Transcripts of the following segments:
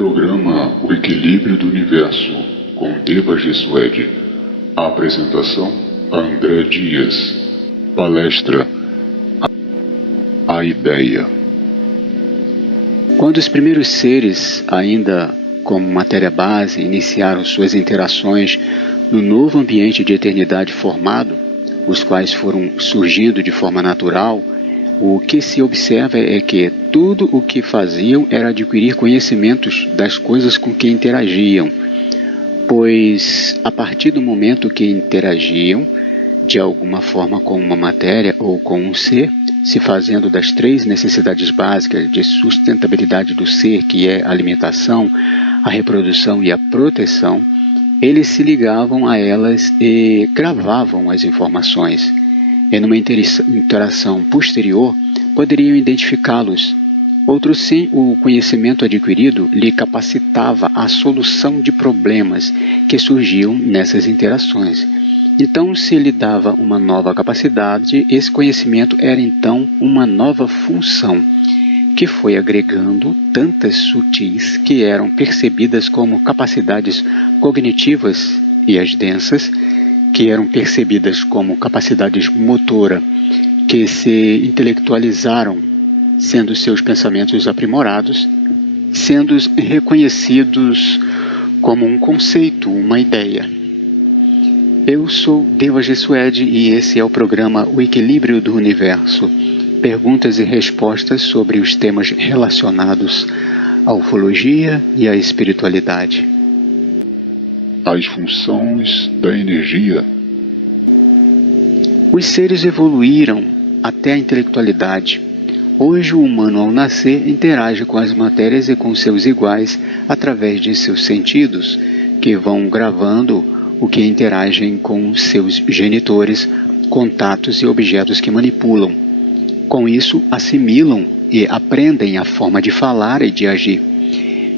Programa O Equilíbrio do Universo, com Deva Gesuede. Apresentação: André Dias. Palestra: A Ideia. Quando os primeiros seres, ainda como matéria base, iniciaram suas interações no novo ambiente de eternidade formado, os quais foram surgindo de forma natural, o que se observa é que tudo o que faziam era adquirir conhecimentos das coisas com que interagiam, pois a partir do momento que interagiam, de alguma forma com uma matéria ou com um ser, se fazendo das três necessidades básicas de sustentabilidade do ser, que é a alimentação, a reprodução e a proteção, eles se ligavam a elas e gravavam as informações. E numa interação posterior, poderiam identificá-los. Outro sim, o conhecimento adquirido lhe capacitava a solução de problemas que surgiam nessas interações. Então, se lhe dava uma nova capacidade, esse conhecimento era então uma nova função, que foi agregando tantas sutis que eram percebidas como capacidades cognitivas e as densas, que eram percebidas como capacidades motora, que se intelectualizaram, sendo seus pensamentos aprimorados, sendo reconhecidos como um conceito, uma ideia. Eu sou Deva Gesuede e esse é o programa O Equilíbrio do Universo. Perguntas e respostas sobre os temas relacionados à ufologia e à espiritualidade. As funções da energia. Os seres evoluíram até a intelectualidade. Hoje o humano, ao nascer, interage com as matérias e com seus iguais através de seus sentidos, que vão gravando o que interagem com seus genitores, contatos e objetos que manipulam. Com isso, assimilam e aprendem a forma de falar e de agir.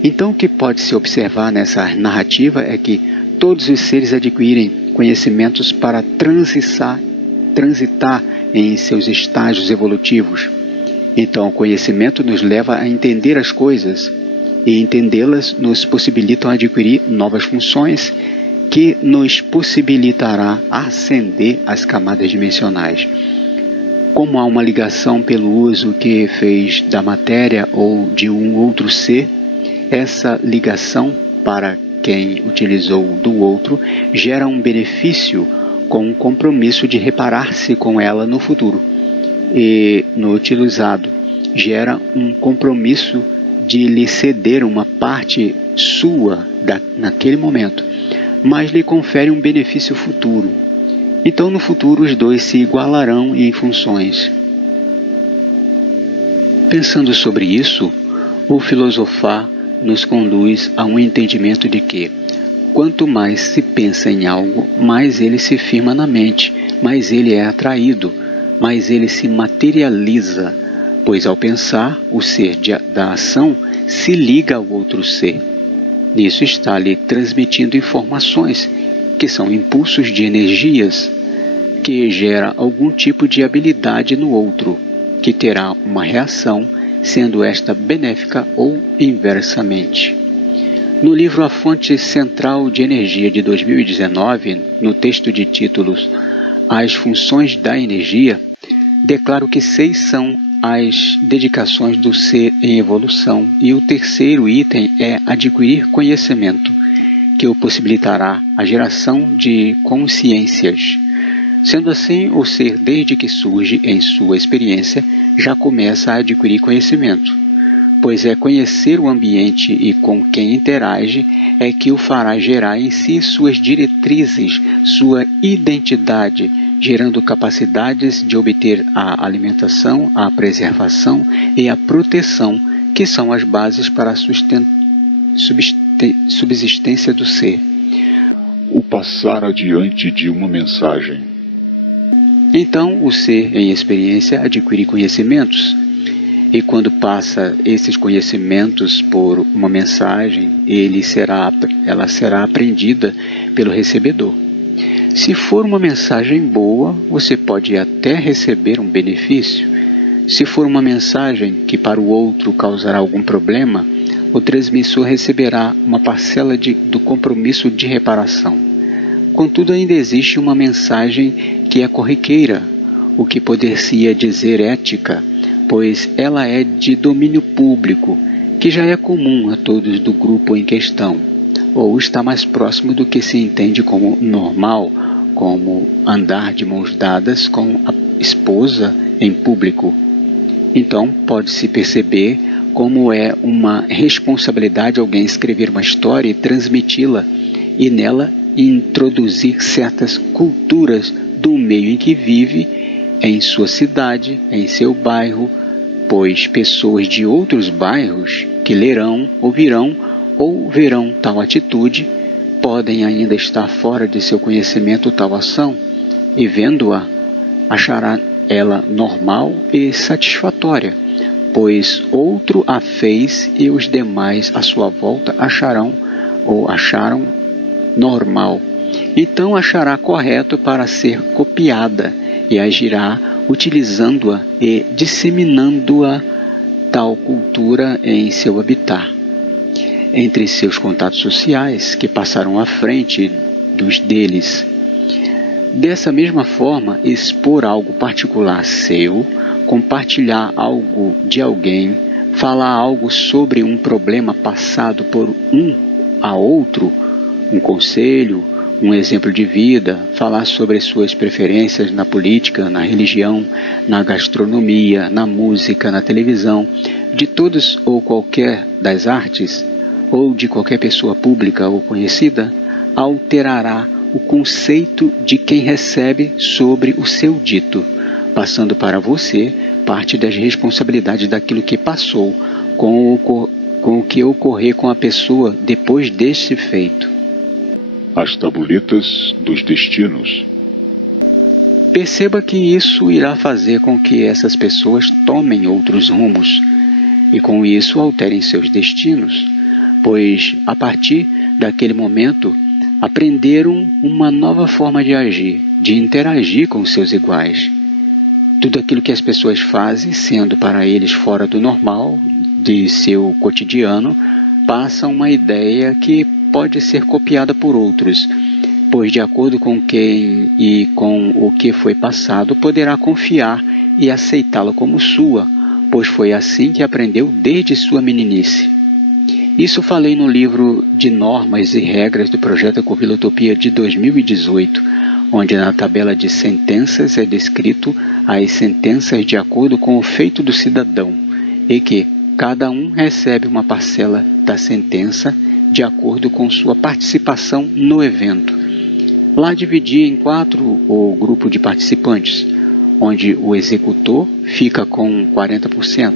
Então, o que pode se observar nessa narrativa é que todos os seres adquirem conhecimentos para transitar em seus estágios evolutivos. Então, o conhecimento nos leva a entender as coisas, e entendê-las nos possibilitam adquirir novas funções que nos possibilitará ascender às camadas dimensionais. Como há uma ligação pelo uso que fez da matéria ou de um outro ser, essa ligação para quem utilizou do outro gera um benefício com um compromisso de reparar-se com ela no futuro. E no utilizado gera um compromisso de lhe ceder uma parte sua naquele momento, mas lhe confere um benefício futuro. Então no futuro os dois se igualarão em funções. Pensando sobre isso, o filosofar nos conduz a um entendimento de que, quanto mais se pensa em algo, mais ele se firma na mente, mais ele é atraído, mais ele se materializa, pois ao pensar, o ser da ação se liga ao outro ser. Nisso está lhe transmitindo informações, que são impulsos de energias, que gera algum tipo de habilidade no outro, que terá uma reação, sendo esta benéfica ou inversamente. No livro A Fonte Central de Energia de 2019, no texto de títulos As Funções da Energia, declaro que 6 são as dedicações do ser em evolução e o terceiro item é adquirir conhecimento, que o possibilitará a geração de consciências. Sendo assim, o ser, desde que surge em sua experiência, já começa a adquirir conhecimento, pois é conhecer o ambiente e com quem interage é que o fará gerar em si suas diretrizes, sua identidade, gerando capacidades de obter a alimentação, a preservação e a proteção, que são as bases para a subsistência do ser. O passar adiante de uma mensagem. Então, o ser em experiência adquire conhecimentos, e quando passa esses conhecimentos por uma mensagem, ela será aprendida pelo recebedor. Se for uma mensagem boa, você pode até receber um benefício. Se for uma mensagem que para o outro causará algum problema, o transmissor receberá uma parcela do compromisso de reparação. Contudo, ainda existe uma mensagem que é corriqueira, o que poder-se-ia dizer ética, pois ela é de domínio público, que já é comum a todos do grupo em questão, ou está mais próximo do que se entende como normal, como andar de mãos dadas com a esposa em público. Então, pode-se perceber como é uma responsabilidade alguém escrever uma história e transmiti-la, e nela introduzir certas culturas do meio em que vive, em sua cidade, em seu bairro, pois pessoas de outros bairros que lerão, ouvirão ou verão tal atitude, podem ainda estar fora de seu conhecimento tal ação, e vendo-a, achará ela normal e satisfatória, pois outro a fez e os demais à sua volta acharão ou acharam normal. Então achará correto para ser copiada e agirá utilizando-a e disseminando-a tal cultura em seu habitat. Entre seus contatos sociais, que passarão à frente dos deles. Dessa mesma forma, expor algo particular seu, compartilhar algo de alguém, falar algo sobre um problema passado por um a outro, um conselho, um exemplo de vida, falar sobre suas preferências na política, na religião, na gastronomia, na música, na televisão, de todas ou qualquer das artes, ou de qualquer pessoa pública ou conhecida, alterará o conceito de quem recebe sobre o seu dito, passando para você parte das responsabilidades daquilo que passou com o que ocorrer com a pessoa depois deste feito. As tabuletas dos destinos. Perceba que isso irá fazer com que essas pessoas tomem outros rumos e com isso alterem seus destinos, pois a partir daquele momento aprenderam uma nova forma de agir, de interagir com seus iguais. Tudo aquilo que as pessoas fazem, sendo para eles fora do normal, de seu cotidiano, passa uma ideia que pode ser copiada por outros, pois de acordo com quem e com o que foi passado, poderá confiar e aceitá-lo como sua, pois foi assim que aprendeu desde sua meninice. Isso falei no livro de normas e regras do projeto Ecovila-Utopia de 2018, onde na tabela de sentenças é descrito as sentenças de acordo com o feito do cidadão, e que cada um recebe uma parcela da sentença de acordo com sua participação no evento. Lá dividi em 4 o grupo de participantes, onde o executor fica com 40%,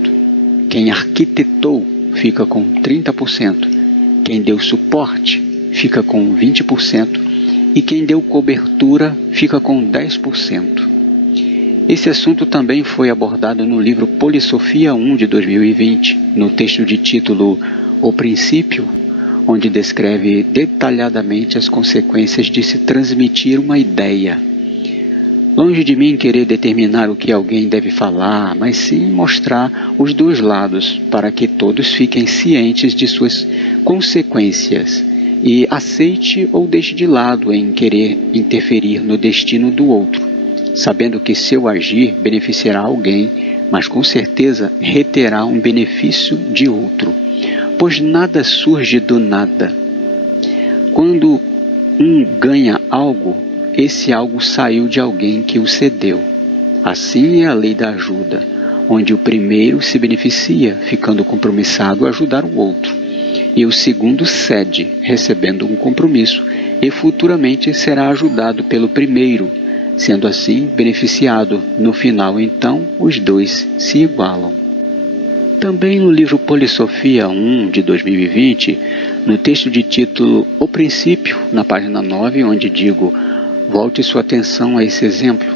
quem arquitetou fica com 30%, quem deu suporte fica com 20% e quem deu cobertura fica com 10%. Esse assunto também foi abordado no livro Polissofia 1 de 2020, no texto de título O Princípio, onde descreve detalhadamente as consequências de se transmitir uma ideia. Longe de mim querer determinar o que alguém deve falar, mas sim mostrar os dois lados, para que todos fiquem cientes de suas consequências e aceite ou deixe de lado em querer interferir no destino do outro, sabendo que seu agir beneficiará alguém, mas com certeza reterá um benefício de outro, pois nada surge do nada. Quando um ganha algo, esse algo saiu de alguém que o cedeu. Assim é a lei da ajuda, onde o primeiro se beneficia, ficando compromissado a ajudar o outro, e o segundo cede, recebendo um compromisso, e futuramente será ajudado pelo primeiro, sendo assim beneficiado. No final, então, os dois se igualam. Também no livro Polissofia 1 de 2020, no texto de título O Princípio, na página 9, onde digo: volte sua atenção a esse exemplo.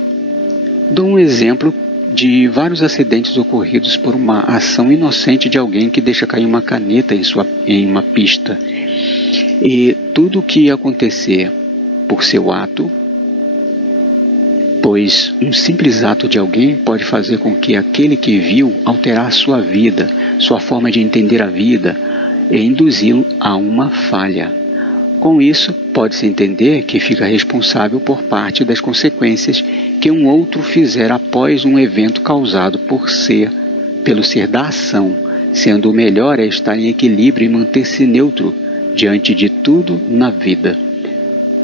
Dou um exemplo de vários acidentes ocorridos por uma ação inocente de alguém que deixa cair uma caneta em uma pista. E tudo o que ia acontecer por seu ato, pois um simples ato de alguém pode fazer com que aquele que viu alterar sua vida, sua forma de entender a vida, e induzi-lo a uma falha. Com isso, pode-se entender que fica responsável por parte das consequências que um outro fizer após um evento causado pelo ser da ação, sendo o melhor é estar em equilíbrio e manter-se neutro diante de tudo na vida.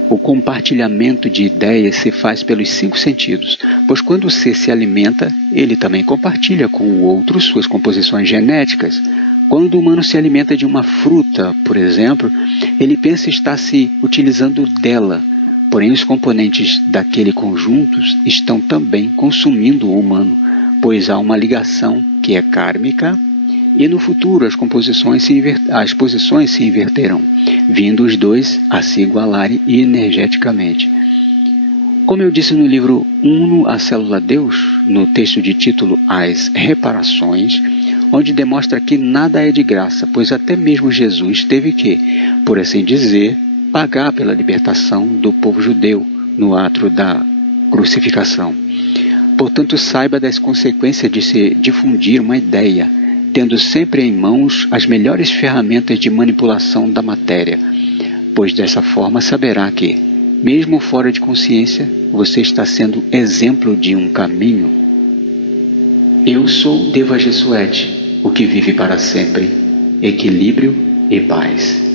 O compartilhamento de ideias se faz pelos 5 sentidos, pois quando o ser se alimenta, ele também compartilha com o outro suas composições genéticas. Quando o humano se alimenta de uma fruta, por exemplo, ele pensa estar se utilizando dela, porém os componentes daquele conjunto estão também consumindo o humano, pois há uma ligação que é kármica, e no futuro as posições se inverterão, vindo os dois a se igualarem energeticamente. Como eu disse no livro Uno, a Célula Deus, no texto de título As Reparações, onde demonstra que nada é de graça, pois até mesmo Jesus teve que, por assim dizer, pagar pela libertação do povo judeu no ato da crucificação. Portanto, saiba das consequências de se difundir uma ideia, tendo sempre em mãos as melhores ferramentas de manipulação da matéria, pois dessa forma saberá que, mesmo fora de consciência, você está sendo exemplo de um caminho. Eu sou Deva Jesuete, o que vive para sempre, equilíbrio e paz.